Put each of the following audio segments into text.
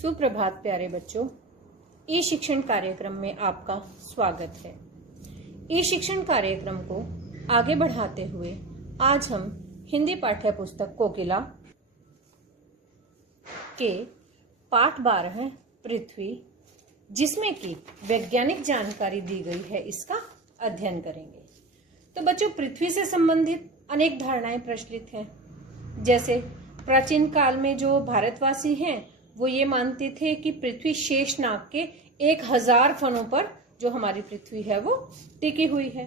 सुप्रभात प्यारे बच्चों, ई शिक्षण कार्यक्रम में आपका स्वागत है। ई शिक्षण कार्यक्रम को आगे बढ़ाते हुए आज हम हिंदी पाठ्य पुस्तक कोकिला के पाठ 12 पृथ्वी, जिसमें की वैज्ञानिक जानकारी दी गई है, इसका अध्ययन करेंगे। तो बच्चों, पृथ्वी से संबंधित अनेक धारणाएं प्रचलित हैं। जैसे प्राचीन काल में जो भारतवासी हैं वो ये मानते थे कि पृथ्वी शेषनाग के 1000 फनों पर जो हमारी पृथ्वी है वो टिकी हुई है,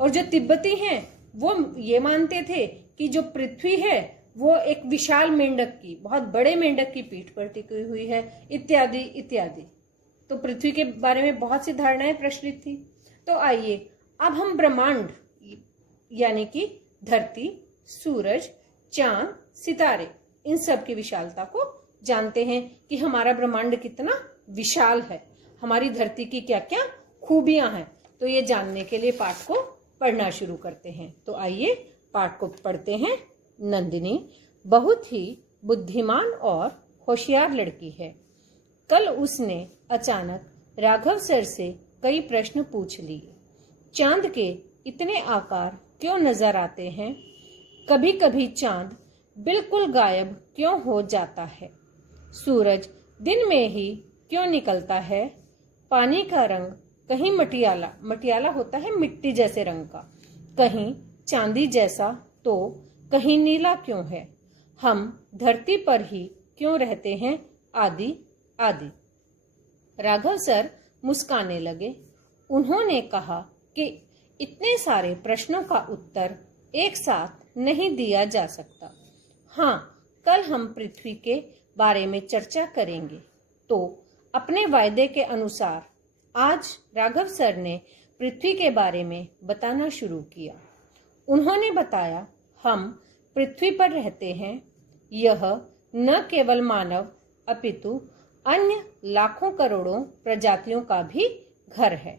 और जो तिब्बती हैं वो ये मानते थे कि जो पृथ्वी है वो एक विशाल मेंढक की, बहुत बड़े मेंढक की पीठ पर टिकी हुई है, इत्यादि इत्यादि। तो पृथ्वी के बारे में बहुत सी धारणाएं प्रचलित थी। तो आइए अब हम ब्रह्मांड यानी कि धरती, सूरज, चांद, सितारे, इन सब की विशालता को जानते हैं कि हमारा ब्रह्मांड कितना विशाल है, हमारी धरती की क्या क्या खूबियां हैं। तो ये जानने के लिए पाठ को पढ़ना शुरू करते हैं। तो आइए पाठ को पढ़ते हैं। नंदिनी बहुत ही बुद्धिमान और होशियार लड़की है। कल उसने अचानक राघव सर से कई प्रश्न पूछ लिए। चांद के इतने आकार क्यों नजर आते हैं? कभी कभी चांद बिल्कुल गायब क्यों हो जाता है? सूरज दिन में ही क्यों निकलता है? पानी का रंग कहीं मटियाला, मटियाला होता है मिट्टी जैसे रंग का, कहीं चांदी जैसा, तो कहीं नीला क्यों है? हम धरती पर ही क्यों रहते हैं? आदि आदि। राघव सर मुस्काने लगे। उन्होंने कहा कि इतने सारे प्रश्नों का उत्तर एक साथ नहीं दिया जा सकता। हाँ, कल हम पृथ्वी के बारे में चर्चा करेंगे। तो अपने वायदे के अनुसार आज राघव सर ने पृथ्वी के बारे में बताना शुरू किया। उन्होंने बताया, हम पृथ्वी पर रहते हैं। यह न केवल मानव अपितु अन्य लाखों करोड़ों प्रजातियों का भी घर है।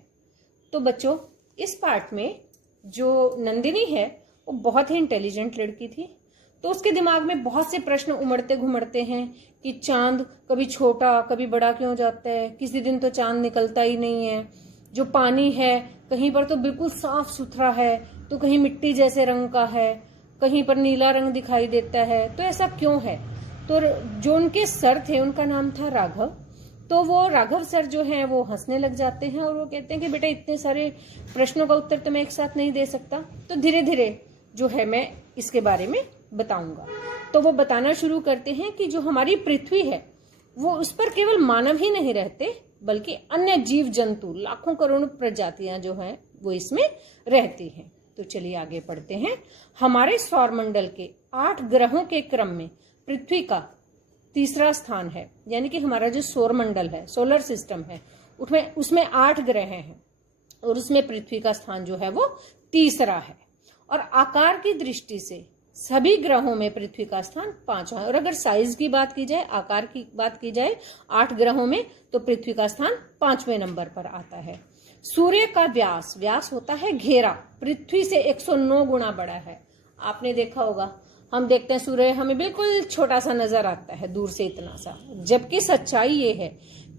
तो बच्चों, इस पाठ में जो नंदिनी है वो बहुत ही इंटेलिजेंट लड़की थी। तो उसके दिमाग में बहुत से प्रश्न उमड़ते घुमड़ते हैं कि चांद कभी छोटा कभी बड़ा क्यों जाता है, किसी दिन तो चांद निकलता ही नहीं है, जो पानी है कहीं पर तो बिल्कुल साफ सुथरा है तो कहीं मिट्टी जैसे रंग का है, कहीं पर नीला रंग दिखाई देता है, तो ऐसा क्यों है? तो जो उनके सर थे उनका नाम था राघव। तो वो राघव सर जो हैं वो हंसने लग जाते हैं और वो कहते हैं कि बेटा, इतने सारे प्रश्नों का उत्तर तो मैं एक साथ नहीं दे सकता, तो धीरे धीरे जो है मैं इसके बारे में बताऊंगा। तो वो बताना शुरू करते हैं कि जो हमारी पृथ्वी है वो उस पर केवल मानव ही नहीं रहते, बल्कि अन्य जीव जंतु, लाखों करोड़ों प्रजातियां जो हैं वो इसमें रहती हैं। तो चलिए आगे पढ़ते हैं। हमारे सौरमंडल के 8 ग्रहों के क्रम में पृथ्वी का तीसरा स्थान है। यानी कि हमारा जो सौरमंडल है, सोलर सिस्टम है, उसमें 8 ग्रह हैं और उसमें पृथ्वी का स्थान जो है वो तीसरा है। और आकार की दृष्टि से सभी ग्रहों में पृथ्वी का स्थान 5वां है। और अगर साइज की बात की जाए, आकार की बात की जाए 8 ग्रहों में, तो पृथ्वी का स्थान 5वें नंबर पर आता है। सूर्य का व्यास होता है घेरा, पृथ्वी से 109 गुना बड़ा है। आपने देखा होगा, हम देखते हैं सूर्य हमें बिल्कुल छोटा सा नजर आता है दूर से, इतना सा, जबकि सच्चाई ये है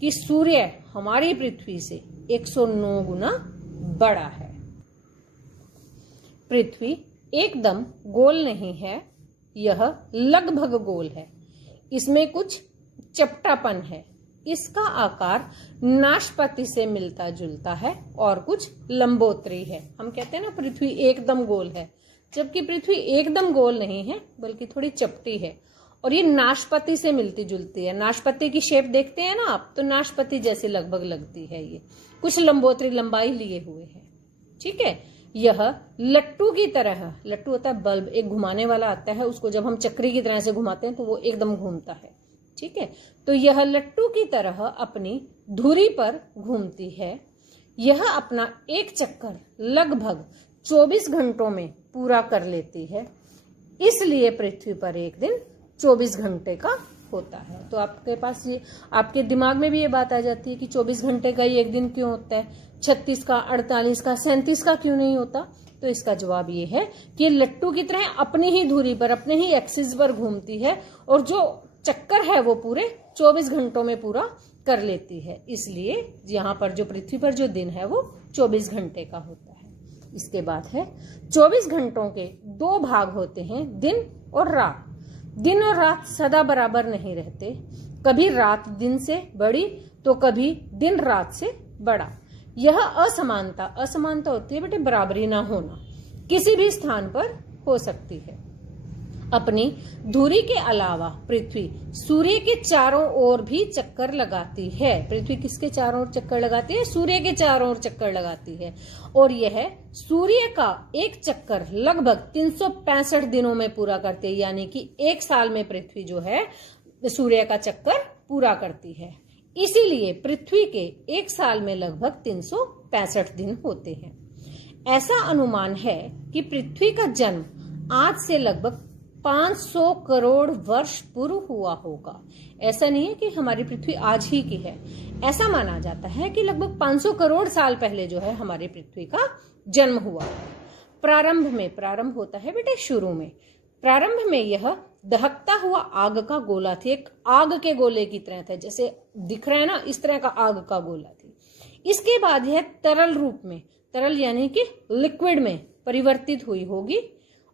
कि सूर्य हमारी पृथ्वी से 109 गुना बड़ा है। पृथ्वी एकदम गोल नहीं है, यह लगभग गोल है। इसमें कुछ चपटापन है। इसका आकार नाशपाती से मिलता जुलता है और कुछ लंबोतरी है। हम कहते हैं ना पृथ्वी एकदम गोल है, जबकि पृथ्वी एकदम गोल नहीं है बल्कि थोड़ी चपटी है, और ये नाशपाती से मिलती जुलती है। नाशपाती की शेप देखते हैं ना आप, तो नाशपाती जैसी लगभग लगती है। ये कुछ लंबोतरी, लंबाई लिए हुए है। ठीक है। यह लट्टू की तरह, लट्टू होता है बल्ब, एक घुमाने वाला आता है, उसको जब हम चक्री की तरह से घुमाते हैं तो वो एकदम घूमता है। ठीक है। तो यह लट्टू की तरह अपनी धुरी पर घूमती है। यह अपना एक चक्कर लगभग 24 घंटों में पूरा कर लेती है। इसलिए पृथ्वी पर एक दिन 24 घंटे का होता है। तो आपके पास ये, आपके दिमाग में भी ये बात आ जाती है कि 24 घंटे का ही एक दिन क्यों होता है, 36 का, 48 का, 37 का क्यों नहीं होता? तो इसका जवाब ये है कि लट्टू की तरह अपनी ही धुरी पर, अपने ही एक्सिस पर घूमती है, और जो चक्कर है वो पूरे 24 घंटों में पूरा कर लेती है। इसलिए यहाँ पर जो पृथ्वी पर जो दिन है वो 24 घंटे का होता है। इसके बाद है 24 घंटों के 2 भाग होते हैं, दिन और रात। दिन और रात सदा बराबर नहीं रहते, कभी रात दिन से बड़ी तो कभी दिन रात से बड़ा। यह असमानता होती है बेटे बराबरी ना होना, किसी भी स्थान पर हो सकती है। अपनी धुरी के अलावा पृथ्वी सूर्य के चारों ओर भी चक्कर लगाती है। पृथ्वी किसके चारों ओर चक्कर लगाती है? सूर्य के चारों ओर चक्कर लगाती है। और यह सूर्य का एक चक्कर लगभग 365 दिनों में पूरा करती है, यानी कि 1 साल में पृथ्वी जो है सूर्य का चक्कर पूरा करती है। इसीलिए पृथ्वी के 1 साल में लगभग 365 दिन होते हैं। ऐसा अनुमान है कि पृथ्वी का जन्म आज से लगभग 500 करोड़ वर्ष पूर्व हुआ होगा। ऐसा नहीं है कि हमारी पृथ्वी आज ही की है, ऐसा माना जाता है कि लगभग 500 करोड़ साल पहले जो है हमारी पृथ्वी का जन्म हुआ है। प्रारंभ होता है बेटे शुरू में। प्रारंभ में यह दहकता हुआ आग का गोला थी, एक आग के गोले की तरह था, जैसे दिख रहा है ना, इस तरह का आग का गोला थी। इसके बाद यह तरल रूप में, तरल यानी कि लिक्विड में परिवर्तित हुई होगी,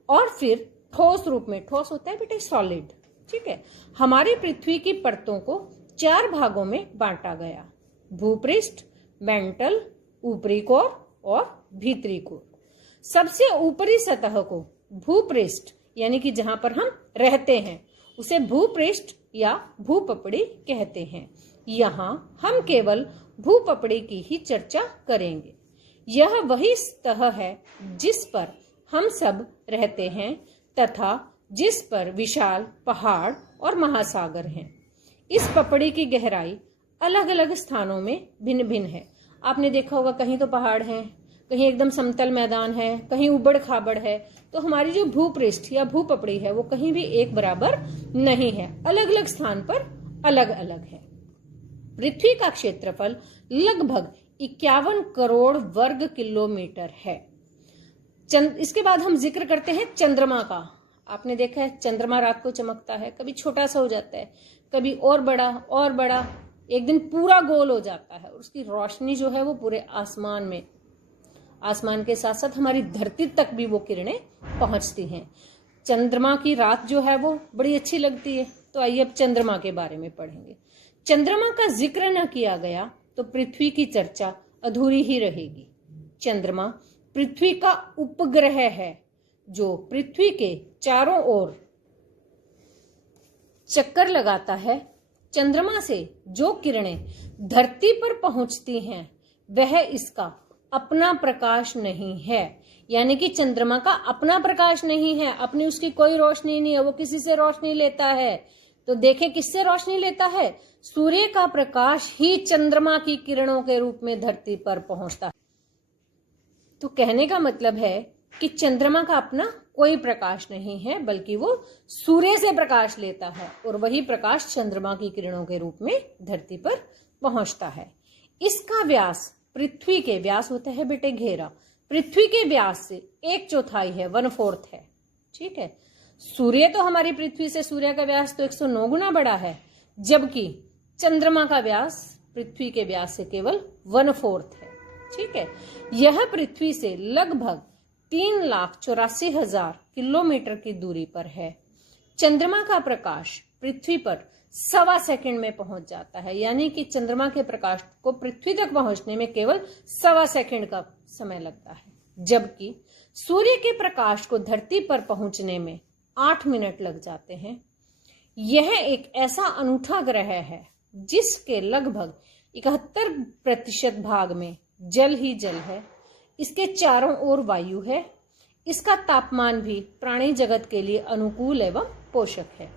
और फिर ठोस रूप में, ठोस होता है बेटे सॉलिड, ठीक है। हमारी पृथ्वी की परतों को 4 भागों में बांटा गया, भूपृष्ठ, मेंटल, ऊपरी कोर और भीतरी कोर। सबसे ऊपरी सतह को भूपृष्ठ यानी कि जहां पर हम रहते हैं उसे भूपृष्ठ या भूपपड़ी कहते हैं। यहाँ हम केवल भूपपड़ी की ही चर्चा करेंगे। यह वही सतह है जिस पर हम सब रहते हैं तथा जिस पर विशाल पहाड़ और महासागर हैं। इस पपड़ी की गहराई अलग अलग स्थानों में भिन्न भिन्न है। आपने देखा होगा कहीं तो पहाड़ हैं, कहीं एकदम समतल मैदान है, कहीं उबड़ खाबड़ है। तो हमारी जो भूपृष्ठ या भूपपड़ी है वो कहीं भी एक बराबर नहीं है, अलग अलग स्थान पर अलग अलग है। पृथ्वी का क्षेत्रफल लगभग 51 करोड़ वर्ग किलोमीटर है। इसके बाद हम जिक्र करते हैं चंद्रमा का। आपने देखा है चंद्रमा रात को चमकता है, कभी छोटा सा हो जाता है, कभी और बड़ा, एक दिन पूरा गोल हो जाता है और उसकी रोशनी जो है वो पूरे आसमान में, आसमान के साथ साथ हमारी धरती तक भी वो किरणें पहुंचती हैं। चंद्रमा की रात जो है वो बड़ी अच्छी लगती है। तो आइए अब चंद्रमा के बारे में पढ़ेंगे। चंद्रमा का जिक्र न किया गया तो पृथ्वी की चर्चा अधूरी ही रहेगी। चंद्रमा पृथ्वी का उपग्रह है जो पृथ्वी के चारों ओर चक्कर लगाता है। चंद्रमा से जो किरणें धरती पर पहुंचती हैं वह इसका अपना प्रकाश नहीं है, यानी कि चंद्रमा का अपना प्रकाश नहीं है, अपनी उसकी कोई रोशनी नहीं है, वो किसी से रोशनी लेता है। तो देखें किससे रोशनी लेता है? सूर्य का प्रकाश ही चंद्रमा की किरणों के रूप में धरती पर पहुंचता है। तो कहने का मतलब है कि चंद्रमा का अपना कोई प्रकाश नहीं है, बल्कि वो सूर्य से प्रकाश लेता है और वही प्रकाश चंद्रमा की किरणों के रूप में धरती पर पहुंचता है। इसका व्यास पृथ्वी के व्यास होता है बेटे घेरा, पृथ्वी के व्यास से 1/4 है, 1/4 है, ठीक है। सूर्य तो हमारी पृथ्वी से, सूर्य का व्यास तो 109 गुना बड़ा है, जबकि चंद्रमा का व्यास पृथ्वी के व्यास से केवल 1/4 है, ठीक है। यह पृथ्वी से लगभग 3,84,000 किलोमीटर की दूरी पर है। चंद्रमा का प्रकाश पृथ्वी पर 1.25 सेकंड में पहुंच जाता है, यानी कि चंद्रमा के प्रकाश को पृथ्वी तक पहुंचने में केवल 1.25 सेकंड का समय लगता है, जबकि सूर्य के प्रकाश को धरती पर पहुंचने में 8 मिनट लग जाते हैं। यह एक ऐसा अनूठा ग्रह है जिसके लगभग 71% भाग में जल ही जल है। इसके चारों ओर वायु है। इसका तापमान भी प्राणी जगत के लिए अनुकूल एवं पोषक है,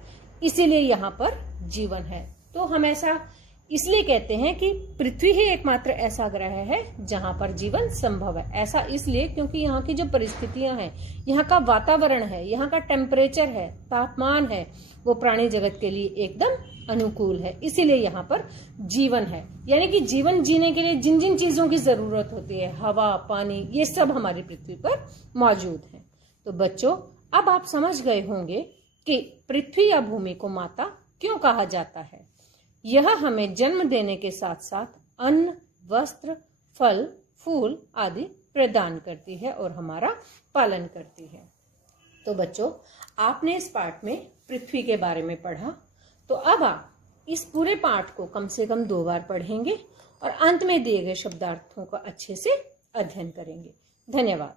इसीलिए यहाँ पर जीवन है। तो हम ऐसा इसलिए कहते हैं कि पृथ्वी ही एकमात्र ऐसा ग्रह है जहां पर जीवन संभव है। ऐसा इसलिए क्योंकि यहाँ की जो परिस्थितियां हैं, यहाँ का वातावरण है, यहाँ का टेम्परेचर है, तापमान है, वो प्राणी जगत के लिए एकदम अनुकूल है, इसीलिए यहाँ पर जीवन है। यानी कि जीवन जीने के लिए जिन जिन चीजों की जरूरत होती है, हवा, पानी, ये सब हमारी पृथ्वी पर मौजूद है। तो बच्चों, अब आप समझ गए होंगे कि पृथ्वी या भूमि को माता क्यों कहा जाता है? यह हमें जन्म देने के साथ साथ अन्न, वस्त्र, फल, फूल आदि प्रदान करती है और हमारा पालन करती है। तो बच्चों, आपने इस पाठ में पृथ्वी के बारे में पढ़ा। तो अब आप इस पूरे पाठ को कम से कम 2 बार पढ़ेंगे और अंत में दिए गए शब्दार्थों का अच्छे से अध्ययन करेंगे। धन्यवाद।